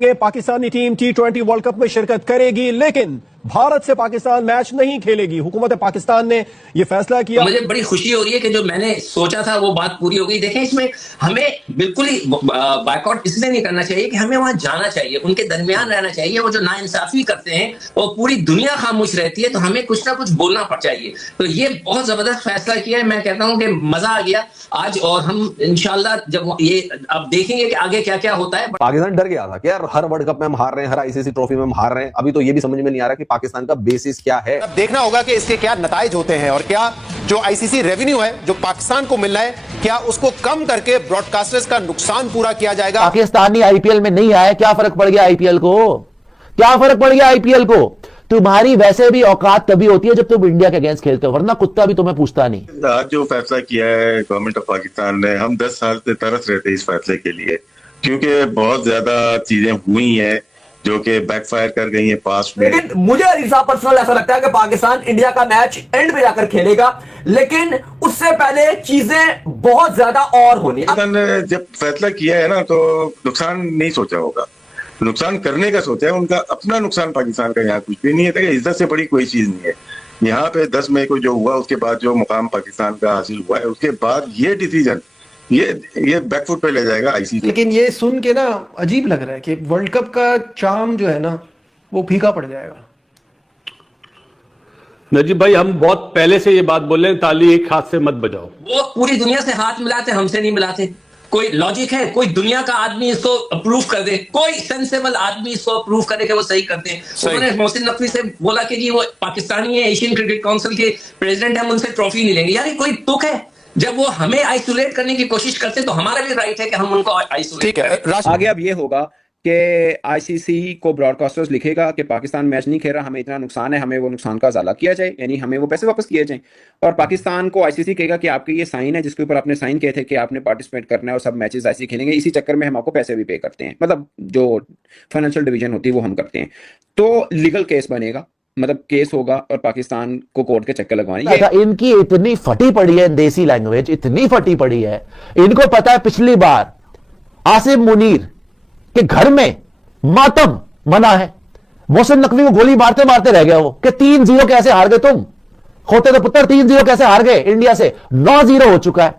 Pakistani team T20 world cup में शिरकत करेगी, लेकिन भारत से पाकिस्तान मैच नहीं खेलेगी। हुकूमत पाकिस्तान ने यह फैसला किया। मुझे बड़ी खुशी हो रही है कि जो मैंने सोचा था वो बात पूरी हो गई। देखें, इसमें हमें बिल्कुल ही बायकॉट इसलिए नहीं करना चाहिए कि हमें वहां जाना चाहिए, उनके दरमियान रहना चाहिए। वो जो नाइंसाफी करते हैं और पूरी दुनिया खामोश रहती है, तो हमें कुछ ना कुछ बोलना पड़ चाहिए। तो ये बहुत जबरदस्त फैसला किया है। मैं कहता हूं कि मजा आ गया आज, और हम इंशाल्लाह जब ये अब देखेंगे कि आगे क्या क्या होता है। पाकिस्तान डर गया था कि यार हर वर्ल्ड कप में हम हार रहे हैं, हर आईसीसी ट्रॉफी में हम हार रहे हैं। अभी तो ये भी समझ में नहीं आ रहा कि पाकिस्तान का बेसिस क्या है। अब देखना होगा कि इसके क्या नताइज होते हैं और क्या जो आईसीसी रेवेन्यू है जो पाकिस्तान को मिलना है, क्या उसको कम करके ब्रॉडकास्टर्स का नुकसान पूरा किया जाएगा। पाकिस्तानी आईपीएल में नहीं आया, क्या फर्क पड़ गया आईपीएल को? क्या फर्क पड़ गया आईपीएल को? तुम्हारी वैसे भी औकात तभी होती है जब तुम इंडिया के अगेंस्ट खेलते हो, वरना कुत्ता भी तुम्हें पूछता नहीं। आज जो फैसला किया है गवर्नमेंट ऑफ पाकिस्तान ने, हम 10 साल से तरस रहे थे इस फैसले के लिए, क्योंकि बहुत ज्यादा चीजें हुई हैं जो कि बैकफायर कर गई हैं पास्ट में। लेकिन मुझे पर्सनल ऐसा लगता है कि पाकिस्तान इंडिया का मैच एंड में जाकर खेलेगा, लेकिन उससे पहले चीजें बहुत ज्यादा और होनी। पाकिस्तान ने जब फैसला किया है ना, तो नुकसान नहीं सोचा होगा, नुकसान करने का सोचा है। उनका अपना नुकसान पाकिस्तान का यहाँ कुछ भी नहीं है। देखिए, इज्जत से बड़ी कोई चीज नहीं है। यहाँ पे 10 मई को जो हुआ, उसके बाद जो मुकाम पाकिस्तान का हासिल हुआ है, उसके बाद ये डिसीजन ये बैकफुट पे ले जाएगा आईसीसी। लेकिन ये सुन के ना अजीब लग रहा है कि वर्ल्ड कप का चार्म जो है ना वो फीका पड़ जाएगा। नजीब भाई, हम बहुत पहले से ये बात बोल रहे हैं, ताली एक हाथ से मत बजाओ। वो पूरी दुनिया से हाथ मिलाते, हमसे नहीं मिलाते। कोई लॉजिक है? कोई दुनिया का आदमी इसको अप्रूव कर दे, कोई सेंसेबल आदमी इसको अप्रूव करे कि वो सही करते हैं। उन्होंने मोहसिन नकवी से बोला कि जी वो पाकिस्तानी है, एशियन क्रिकेट काउंसिल के प्रेसिडेंट है, हम उनसे ट्रॉफी नहीं लेंगे। यार ये कोई तुक है? जब वो हमें आइसोलेट करने की कोशिश करते तो हमारा भी राइट है कि हम उनको आइसोलेट। ठीक है, आगे अब ये होगा कि आईसीसी को ब्रॉडकास्टर्स लिखेगा कि पाकिस्तान मैच नहीं खेल रहा, हमें इतना नुकसान है, हमें वो नुकसान का इजाला किया जाए, यानी हमें वो पैसे वापस किए जाएं। और पाकिस्तान को आईसीसी कहेगा कि आपके ये साइन है जिसके ऊपर आपने साइन किए थे कि आपने पार्टिसिपेट करना है और सब मैचेस ऐसे खेलेंगे, इसी चक्कर में हम आपको पैसे भी पे करते हैं, मतलब जो फाइनेंशियल डिवीजन होती है वो हम करते हैं। तो लीगल केस बनेगा, मतलब केस होगा और पाकिस्तान को कोर्ट के चक्कर लगवाने। इनकी इतनी फटी पड़ी है देसी लैंग्वेज, इतनी फटी पड़ी है। इनको पता है पिछली बार आसिम मुनीर के घर में मातम मना है, मोहसिन नकवी को गोली मारते मारते रह गया वो कि 3-0 कैसे हार गए तुम, खोते तो पुत्र 3-0 कैसे हार गए इंडिया से, 9-0 हो चुका है।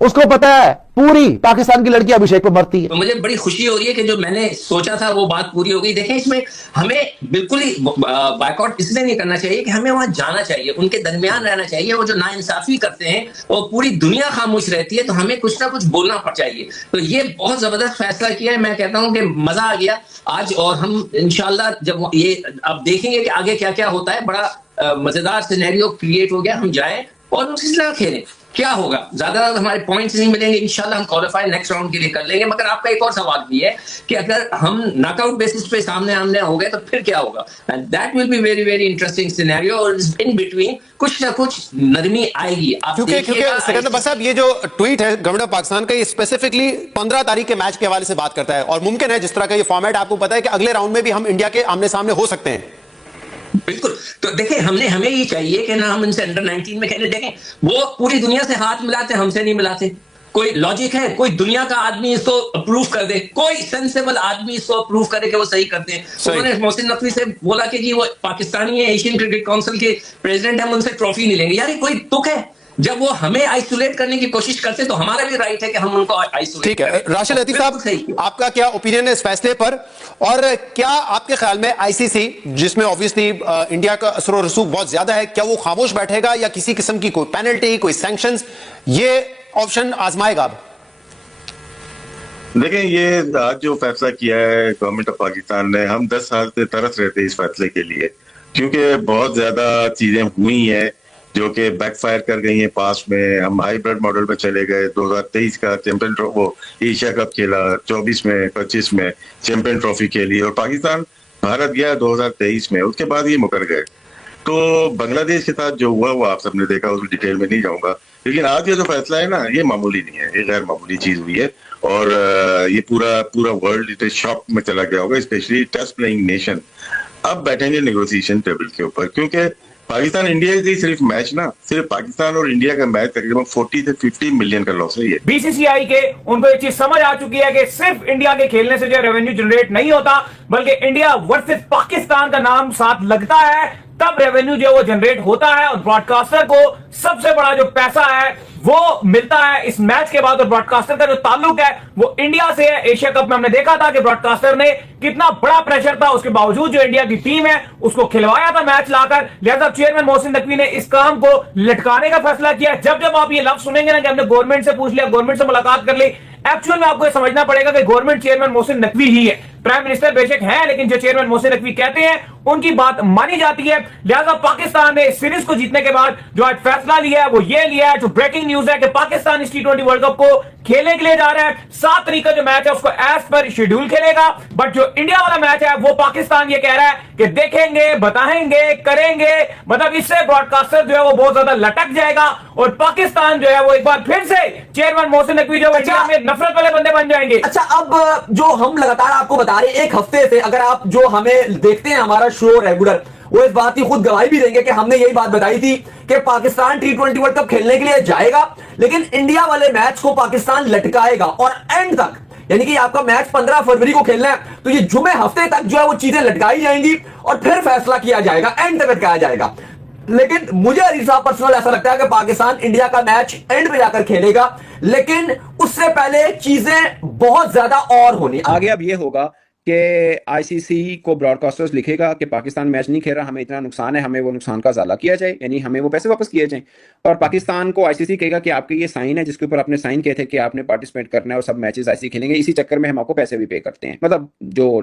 उसको पता है पूरी पाकिस्तान की लड़की अभिषेक पे मरती है। तो मुझे बड़ी खुशी हो रही है कि जो मैंने सोचा था वो बात पूरी हो गई। देखें, इसमें हमें बिल्कुल ही बायकॉट इसलिए नहीं करना चाहिए कि हमें वहां जाना चाहिए, उनके दरमियान रहना चाहिए। वो जो नाइंसाफी करते हैं और पूरी दुनिया खामोश रहती है, तो हमें कुछ ना कुछ बोलना पड़ चाहिए। तो ये बहुत जबरदस्त फैसला किया है। मैं कहता हूं कि मजा आ गया आज, और हम इंशाल्लाह जब ये अब देखेंगे कि आगे क्या क्या होता है, बड़ा मजेदार सिनेरियो क्रिएट हो गया। हम जाएं और उस सिलसिला खेलें, क्या होगा? ज्यादा हमारे पॉइंट्स नहीं मिलेंगे, इंशाल्लाह हम क्वालिफाई नेक्स्ट राउंड के लिए कर लेंगे। मगर आपका एक और सवाल भी है कि अगर हम नॉकआउट बेसिस पे सामने आमने हो गए तो फिर क्या होगा? And that will be very very interesting scenario, और इन बिटवीन कुछ ना कुछ नरमी आएगी। क्योंकि सिकंदर बस साहब, ये जो ट्वीट है गवर्नमेंट ऑफ पाकिस्तान का, ये स्पेसिफिकली 15 तारीख के मैच के हवाले से बात करता है, और मुमकिन है जिस तरह का ये फॉर्मेट आपको पता है कि अगले राउंड में भी हम इंडिया के आमने सामने हो सकते हैं। बिल्कुल। तो देखें, हमें ये चाहिए कि ना हम इनसे अंडर 19 में खेलें। देखें, वो पूरी दुनिया से हाथ मिलाते, हमसे नहीं मिलाते। कोई लॉजिक है? कोई दुनिया का आदमी इसको अप्रूव कर दे, कोई सेंसेबल आदमी इसको अप्रूव करे कि वो सही करते हैं। उन्होंने मोहसिन नकवी से बोला कि जी वो पाकिस्तानी है, एशियन क्रिकेट काउंसिल के प्रेसिडेंट है, हम उनसे ट्रॉफी नहीं लेंगे। यार ये कोई तुक है? जब वो हमें आइसोलेट करने की कोशिश करते तो हमारा भी राइट है कि हम उनको आइसोलेट। ठीक है, राशिद लतीफ साहब, आपका क्या ओपिनियन है इस फैसले पर, और क्या आपके ख्याल में आईसीसी, जिसमें ऑब्वियसली इंडिया का असर और रसूख बहुत ज्यादा है, क्या वो खामोश बैठेगा या किसी किस्म की कोई पेनल्टी, कोई सैंक्शंस, ये ऑप्शन आजमाएगा? देखें, ये आज जो फैसला किया है गवर्नमेंट ऑफ पाकिस्तान ने, हम 10 साल से तरस रहे थे इस फैसले के लिए, क्योंकि बहुत ज्यादा चीजें हुई हैं जो कि बैकफायर कर गई हैं पास्ट में। हम हाइब्रिड मॉडल में चले गए, 2023 का चैंपियन वो एशिया कप खेला, 24 में 25 में चैंपियन ट्रॉफी खेली, और पाकिस्तान भारत गया 2023 में, उसके बाद ये मुकर गए। तो बांग्लादेश के साथ जो हुआ वो आप सबने देखा, उस डिटेल में नहीं जाऊंगा। लेकिन आज ये जो फैसला है ना, ये मामूली नहीं है, ये गैर मामूली चीज हुई है, और ये पूरा वर्ल्ड शॉक में चला गया होगा, स्पेशली टेस्ट प्लेइंग नेशन। अब बैठेंगे नेगोशिएशन टेबल के ऊपर, क्योंकि पाकिस्तान इंडिया की सिर्फ मैच ना, सिर्फ पाकिस्तान और इंडिया का मैच तकरीबन 40 से 50 मिलियन का लॉस है ये। बीसीसीआई के उनको ये चीज समझ आ चुकी है कि सिर्फ इंडिया के खेलने से जो रेवेन्यू जनरेट नहीं होता, बल्कि इंडिया वर्सेस पाकिस्तान का नाम साथ लगता है, तब रेवेन्यू जो वो जनरेट होता है और ब्रॉडकास्टर को सबसे बड़ा जो पैसा है वो मिलता है इस मैच के बाद। और ब्रॉडकास्टर का जो ताल्लुक है वो इंडिया से है। एशिया कप में हमने देखा था कि ब्रॉडकास्टर ने कितना बड़ा प्रेशर था, उसके बावजूद जो इंडिया की टीम है उसको खिलवाया था मैच लाकर। लिहाजा चेयरमैन मोहसिन नकवी ने इस काम को लटकाने का फैसला किया। जब जब आप ये लफ्ज सुनेंगे ना कि हमने गवर्नमेंट से पूछ लिया, गवर्नमेंट से मुलाकात कर ली, एक्चुअल में आपको ये समझना पड़ेगा कि गवर्नमेंट चेयरमैन मोहसिन नकवी ही है। प्राइम मिनिस्टर बेशक है, लेकिन जो चेयरमैन मोहसिन नकवी कहते हैं उनकी बात मानी जाती है। लिहाजा पाकिस्तान ने इस सीरीज को जीतने के बाद जो आज फैसला लिया है वो ये लिया है, जो ब्रेकिंग न्यूज है कि पाकिस्तान इस T20 वर्ल्ड कप को खेलने के लिए जा रहा है। 7 तारीख का जो मैच है उसको एज पर शेड्यूल खेलेगा, बट जो इंडिया वाला मैच है वो पाकिस्तान ये कह रहा है कि देखेंगे, बताएंगे, करेंगे। मतलब इससे ब्रॉडकास्टर जो है वो बहुत ज्यादा लटक जाएगा और पाकिस्तान जो है वो एक बार फिर से चेयरमैन मोहसिन नकवी जो इंडिया में नफरत वाले बंदे बन जाएंगे। अच्छा, अब जो हम लगातार आपको बता रहे हैं, एक हफ्ते से अगर आप जो हमें देखते हैं हमारा शो रेगुलर, वो इस बात की खुद गवाही भी देंगे कि हमने यही बात बताई थी कि पाकिस्तान T20 वर्ल्ड कप खेलने के लिए जाएगा, लेकिन इंडिया वाले मैच को पाकिस्तान लटकाएगा और एंड तक, यानी कि आपका मैच 15 फरवरी को खेलना है तो ये जुमे हफ्ते तक जो है वो चीजें लटकाई जाएंगी और फिर फैसला किया जाएगा, एंड तक लटकाया जाएगा। लेकिन मुझे अजीज साहब पर्सनल ऐसा लगता है कि पाकिस्तान इंडिया का मैच एंड पे जाकर खेलेगा, लेकिन उससे पहले चीजें बहुत ज्यादा और होनी आगे। अब ये होगा कि आईसीसी को ब्रॉडकास्टर्स लिखेगा कि पाकिस्तान मैच नहीं खेल रहा, हमें इतना नुकसान है, हमें वो नुकसान का ज़ाला किया जाए, यानी हमें वो पैसे वापस किए जाएं। और पाकिस्तान को आईसीसी कहेगा कि आपके ये साइन है जिसके ऊपर आपने साइन किए थे कि आपने पार्टिसिपेट करना है और सब मैचेस आईसीसी खेलेंगे, इसी चक्कर में हम आपको पैसे भी पे करते हैं, मतलब जो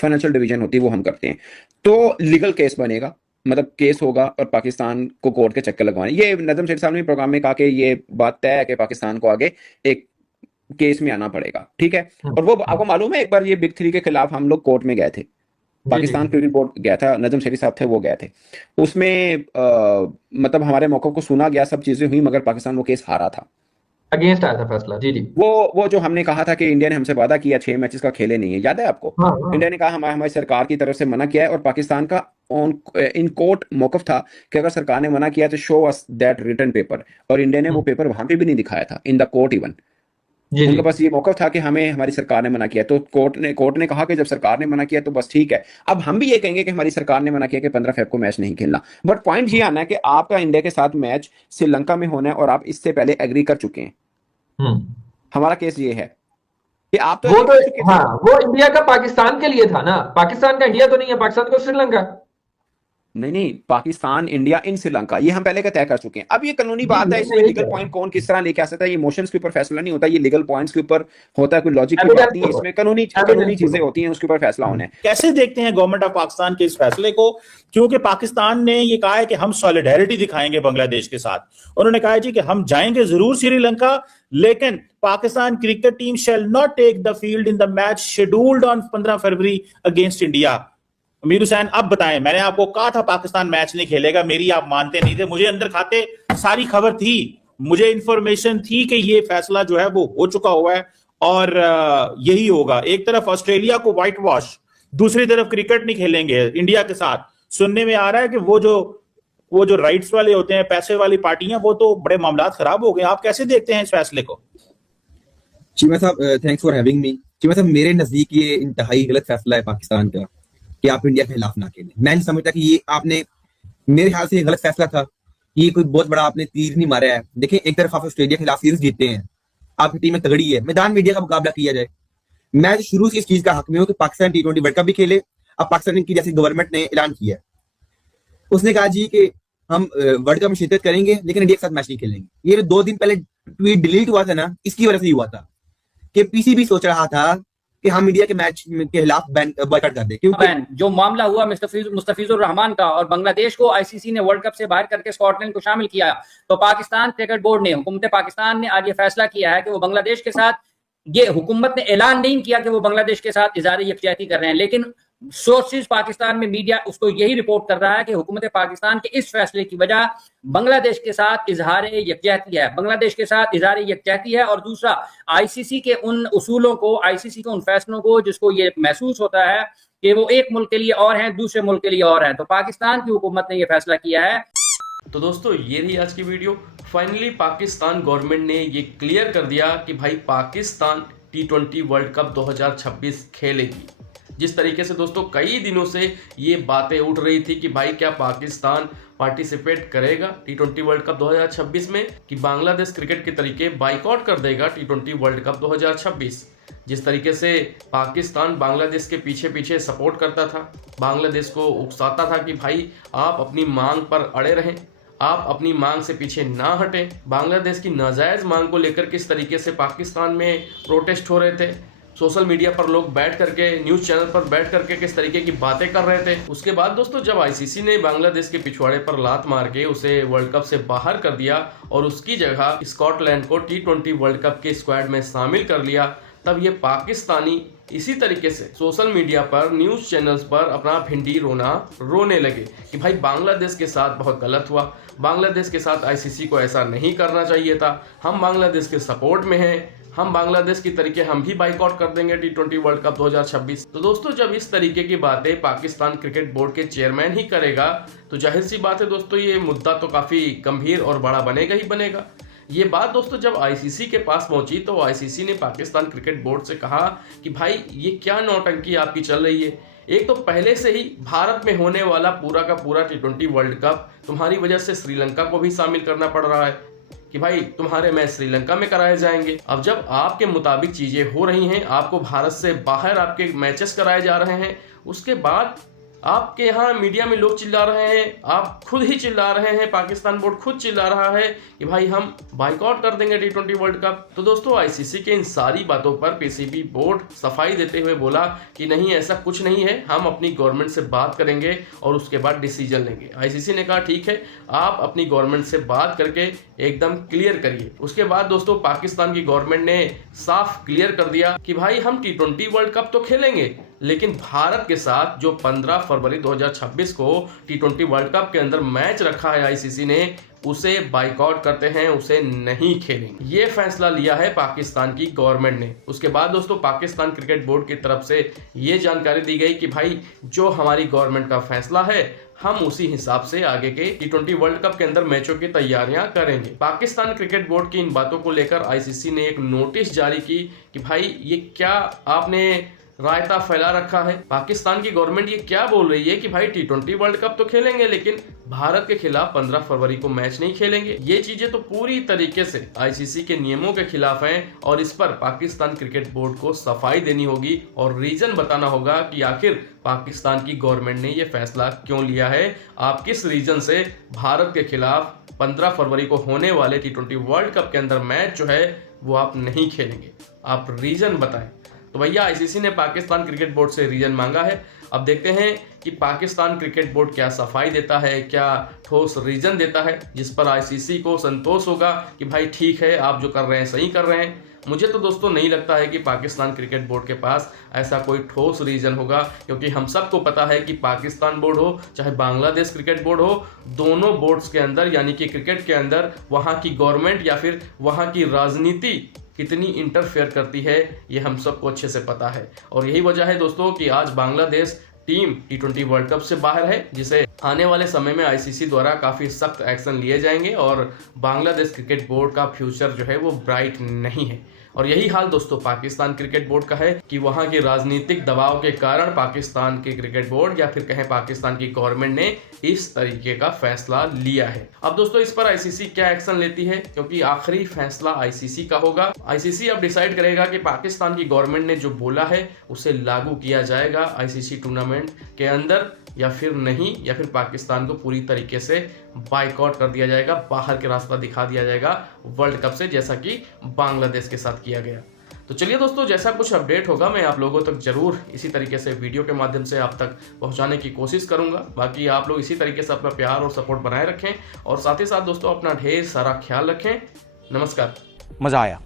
फाइनेंशियल डिवीजन होती है वो हम करते हैं। तो लीगल केस बनेगा, मतलब केस होगा और पाकिस्तान को कोर्ट के चक्कर लगवाने। ये नजम शेख साहब ने प्रोग्राम में कहा कि ये बात तय है कि पाकिस्तान को आगे एक केस में आना पड़ेगा, ठीक है। और वो आपको मालूम है एक बार ये बिग 3 के खिलाफ हम लोग कोर्ट में गए थे, पाकिस्तान क्रिकेट बोर्ड गया था, नजम शेख साहब थे वो गए थे, उसमें मतलब हमारे मौक़िफ़ को सुना गया, सब चीजें हुई, मगर पाकिस्तान वो केस हारा था, अगेंस्ट आया था फैसला। जी जी, वो जो हमने कहा था कि इंडिया ने हमसे वादा किया 6 मैचेस का खेले नहीं है, याद है आपको? इंडिया ने कहा हमारी सरकार की तरफ से मना किया है और पाकिस्तान का इन कोर्ट मौकफ था कि अगर सरकार ने मना किया तो show us that written paper, और इंडिया ने वो पेपर वहां पे भी नहीं दिखाया था इन द कोर्ट इवन। उनके पास ये मौकफ था कि हमें हमारी सरकार ने मना किया, तो कोर्ट ने कहा कि जब सरकार ने मना किया तो बस ठीक है। अब हम भी ये कहेंगे कि हमारी सरकार ने मना किया कि 15 फेब को मैच नहीं खेलना, बट पॉइंट ये आना है कि आपका इंडिया के साथ मैच श्रीलंका में होना है और आप इससे पहले एग्री कर चुके हैं। हमारा केस ये है कि आप तो वो इंडिया का पाकिस्तान के लिए था ना, पाकिस्तान का इंडिया तो नहीं है, पाकिस्तान को श्रीलंका। नहीं, पाकिस्तान इंडिया इन श्रीलंका, ये हम पहले का तय कर चुके हैं। अब ये कानूनी बात है, इसमें लीगल पॉइंट कौन किस तरह लेके आ सकता है, ये इमोशंस के ऊपर फैसला नहीं होता, ये लीगल पॉइंट्स के ऊपर होता है, कोई लॉजिक की बात नहीं है, इसमें कानूनी चीजें होती हैं, उसके ऊपर फैसला होना है। कैसे देखते हैं गवर्नमेंट ऑफ पाकिस्तान के इस फैसले को? क्योंकि पाकिस्तान ने ये कहा है कि हम सॉलिडेरिटी दिखाएंगे बांग्लादेश के साथ। उन्होंने कहा जी कि हम जाएंगे जरूर श्रीलंका, लेकिन Pakistan cricket team shall not take the field in the match scheduled on 15 February against India. Amir Hussain, अब बताएं, मैंने आपको कहा था पाकिस्तान मैच नहीं खेलेगा, मेरी आप मानते नहीं थे, मुझे अंदर खाते सारी खबर थी, मुझे इंफॉर्मेशन थी कि ये फैसला जो है वो हो चुका हुआ है और यही होगा। एक तरफ ऑस्ट्रेलिया को व्हाइट वॉश, दूसरी तरफ क्रिकेट नहीं खेलेंगे इंडिया के साथ। सुनने में आ रहा है कि वो जो राइट्स वाले होते हैं, पैसे वाली पार्टियां, वो तो बड़े मामला खराब हो गए। आप कैसे देखते हैं इस फैसले को? चीमा साहब, thanks for having me. Cheema साहब, मेरे नजदीक ये इंतहाई गलत फैसला है पाकिस्तान का कि आप इंडिया के खिलाफ ना खेलें। मैं नहीं समझता कि ये आपने, मेरे ख्याल से ये गलत फैसला था, ये कोई बहुत बड़ा आपने तीर नहीं मारा है। देखिए, एक तरफ आप ऑस्ट्रेलिया के खिलाफ सीरीज जीतते हैं, आपकी टीम में तगड़ी है, मैदान में इंडिया का मुकाबला किया जाए। मैं शुरू से इस चीज का हक में हूं कि पाकिस्तान T20 वर्ल्ड कप भी खेले। अब पाकिस्तान की जैसे गवर्नमेंट ने ऐलान किया है, उसने कहा जी कि हम वर्ल्ड कप में शिरकत करेंगे लेकिन इंडिया के साथ मैच नहीं खेलेंगे। ये 2 दिन पहले ट्वीट डिलीट हुआ था ना, इसकी वजह से ही हुआ था कि पीसीबी सोच रहा था कि हम इंडिया के मैच के खिलाफ बॉयकॉट कर दें, क्योंकि जो मामला हुआ मुस्तफिजुर रहमान का और बांग्लादेश को आईसीसी ने वर्ल्ड कप से बाहर करके स्कॉटलैंड को शामिल किया, तो पाकिस्तान क्रिकेट बोर्ड ने, हुकूमत पाकिस्तान ने आज ये फैसला किया है कि वो बांग्लादेश के साथ, ये हुकूमत ने ऐलान नहीं किया कि वो बांग्लादेश के साथ इज़हार यकजहती कर रहे हैं, लेकिन सोर्सेज पाकिस्तान में मीडिया उसको यही रिपोर्ट कर रहा है कि हुकूमत पाकिस्तान के इस फैसले की वजह बांग्लादेश के साथ इजहार यकजहती है, बांग्लादेश के साथ इजहार यकजहती है, और दूसरा आईसीसी के उन उसूलों को, आईसीसी के उन फैसलों को जिसको ये महसूस होता है कि वो एक मुल्क के लिए और हैं, दूसरे मुल्क के लिए और हैं। तो पाकिस्तान की हुकूमत ने यह फैसला किया है। तो दोस्तों ये रही आज की वीडियो। फाइनली पाकिस्तान गवर्नमेंट ने ये क्लियर कर दिया कि भाई पाकिस्तान T20 वर्ल्ड कप 2026 खेलेगी। जिस तरीके से दोस्तों कई दिनों से ये बातें उठ रही थी कि भाई क्या पाकिस्तान पार्टिसिपेट करेगा T20 वर्ल्ड कप 2026 में, कि बांग्लादेश क्रिकेट के तरीके बाइकआउट कर देगा T20 वर्ल्ड कप 2026। जिस तरीके से पाकिस्तान बांग्लादेश के पीछे पीछे सपोर्ट करता था, बांग्लादेश को उकसाता था कि भाई आप अपनी मांग पर अड़े रहें, आप अपनी मांग से पीछे ना हटें। बांग्लादेश की नाजायज़ मांग को लेकर किस तरीके से पाकिस्तान में प्रोटेस्ट हो रहे थे, सोशल मीडिया पर लोग बैठ करके, न्यूज़ चैनल पर बैठ करके किस तरीके की बातें कर रहे थे। उसके बाद दोस्तों जब आईसीसी ने बांग्लादेश के पिछवाड़े पर लात मार के उसे वर्ल्ड कप से बाहर कर दिया और उसकी जगह स्कॉटलैंड को T20 वर्ल्ड कप के स्क्वाड में शामिल कर लिया, तब ये पाकिस्तानी इसी तरीके से सोशल मीडिया पर, न्यूज़ चैनल्स पर अपना भिंडी रोना रोने लगे कि भाई बांग्लादेश के साथ बहुत गलत हुआ, बांग्लादेश के साथ आईसीसी को ऐसा नहीं करना चाहिए था, हम बांग्लादेश के सपोर्ट में हैं, हम बांग्लादेश की तरीके हम भी बाइकआउट कर देंगे T20 वर्ल्ड कप 2026। तो दोस्तों जब इस तरीके की बातें पाकिस्तान क्रिकेट बोर्ड के चेयरमैन ही करेगा तो जाहिर सी बात है दोस्तों ये मुद्दा तो काफ़ी गंभीर और बड़ा बनेगा ही बनेगा। ये बात दोस्तों जब आईसीसी के पास पहुंची तो आईसीसी ने पाकिस्तान क्रिकेट बोर्ड से कहा कि भाई ये क्या नौटंकी आपकी चल रही है। एक तो पहले से ही भारत में होने वाला पूरा का पूरा T20 वर्ल्ड कप तुम्हारी वजह से श्रीलंका को भी शामिल करना पड़ रहा है कि भाई तुम्हारे मैच श्रीलंका में कराए जाएंगे। अब जब आपके मुताबिक चीजें हो रही हैं, आपको भारत से बाहर आपके मैचेस कराए जा रहे हैं, उसके बाद आपके यहाँ मीडिया में लोग चिल्ला रहे हैं, आप खुद ही चिल्ला रहे हैं, पाकिस्तान बोर्ड खुद चिल्ला रहा है कि भाई हम बाइकआउट कर देंगे T20 वर्ल्ड कप। तो दोस्तों आईसीसी के इन सारी बातों पर पीसीबी बोर्ड सफाई देते हुए बोला कि नहीं ऐसा कुछ नहीं है, हम अपनी गवर्नमेंट से बात करेंगे और उसके बाद डिसीजन लेंगे। आईसीसी ने कहा ठीक है, आप अपनी गवर्नमेंट से बात करके एकदम क्लियर करिए। उसके बाद दोस्तों पाकिस्तान की गवर्नमेंट ने साफ क्लियर कर दिया कि भाई हम T20 वर्ल्ड कप तो खेलेंगे, लेकिन भारत के साथ जो 15 फरवरी 2026 को T20 वर्ल्ड कप के अंदर मैच रखा है आईसीसी ने, उसे बाइकआउट करते हैं, उसे नहीं खेलेंगे। ये फैसला लिया है पाकिस्तान की गवर्नमेंट ने। उसके बाद दोस्तों पाकिस्तान क्रिकेट बोर्ड की तरफ से ये जानकारी दी गई कि भाई जो हमारी गवर्नमेंट का फैसला है हम उसी हिसाब से आगे के T20 वर्ल्ड कप के अंदर मैचों की तैयारियां करेंगे। पाकिस्तान क्रिकेट बोर्ड की इन बातों को लेकर आईसीसी ने एक नोटिस जारी की कि भाई ये क्या आपने रायता फैला रखा है। पाकिस्तान की गवर्नमेंट ये क्या बोल रही है कि भाई T20 वर्ल्ड कप तो खेलेंगे लेकिन भारत के खिलाफ 15 फरवरी को मैच नहीं खेलेंगे। ये चीजें तो पूरी तरीके से आईसीसी के नियमों के खिलाफ हैं और इस पर पाकिस्तान क्रिकेट बोर्ड को सफाई देनी होगी और रीजन बताना होगा कि आखिर पाकिस्तान की गवर्नमेंट ने ये फैसला क्यों लिया है, आप किस रीजन से भारत के खिलाफ 15 फरवरी को होने वाले T20 वर्ल्ड कप के अंदर मैच जो है वो आप नहीं खेलेंगे, आप रीजन बताएं। तो भैया आईसीसी ने पाकिस्तान क्रिकेट बोर्ड से रीजन मांगा है। अब देखते हैं कि पाकिस्तान क्रिकेट बोर्ड क्या सफाई देता है, क्या ठोस रीजन देता है जिस पर आईसीसी को संतोष होगा कि भाई ठीक है आप जो कर रहे हैं सही कर रहे हैं। मुझे तो दोस्तों नहीं लगता है कि पाकिस्तान क्रिकेट बोर्ड के पास ऐसा कोई ठोस रीजन होगा, क्योंकि हम सबको पता है कि पाकिस्तान बोर्ड हो चाहे बांग्लादेश क्रिकेट बोर्ड हो, दोनों बोर्ड्स के अंदर यानी कि क्रिकेट के अंदर वहाँ की गवर्नमेंट या फिर वहाँ की राजनीति कितनी इंटरफेयर करती है ये हम सबको अच्छे से पता है। और यही वजह है दोस्तों कि आज Bangladesh team T20 world cup से बाहर है, जिसे आने वाले समय में आईसीसी द्वारा काफ़ी सख्त एक्शन लिए जाएंगे और बांग्लादेश क्रिकेट बोर्ड का फ्यूचर जो है वो ब्राइट नहीं है। और यही हाल दोस्तों पाकिस्तान क्रिकेट बोर्ड का है कि वहां के राजनीतिक दबाव के कारण पाकिस्तान के क्रिकेट बोर्ड या फिर कहें पाकिस्तान की गवर्नमेंट ने इस तरीके का फैसला लिया है। अब दोस्तों इस पर आईसीसी क्या एक्शन लेती है, क्योंकि आखिरी फैसला आईसीसी का होगा। आईसीसी अब डिसाइड करेगा कि पाकिस्तान की गवर्नमेंट ने जो बोला है उसे लागू किया जाएगा आईसीसी टूर्नामेंट के अंदर या फिर नहीं, या फिर पाकिस्तान को पूरी तरीके से बाइकआउट कर दिया जाएगा, बाहर के रास्ता दिखा दिया जाएगा वर्ल्ड कप से, जैसा कि बांग्लादेश के साथ किया गया। तो चलिए दोस्तों, जैसा कुछ अपडेट होगा मैं आप लोगों तक जरूर इसी तरीके से वीडियो के माध्यम से आप तक पहुंचाने की कोशिश करूंगा। बाकी आप लोग इसी तरीके से अपना प्यार और सपोर्ट बनाए रखें और साथ ही साथ दोस्तों अपना ढेर सारा ख्याल रखें। नमस्कार। मजा आया।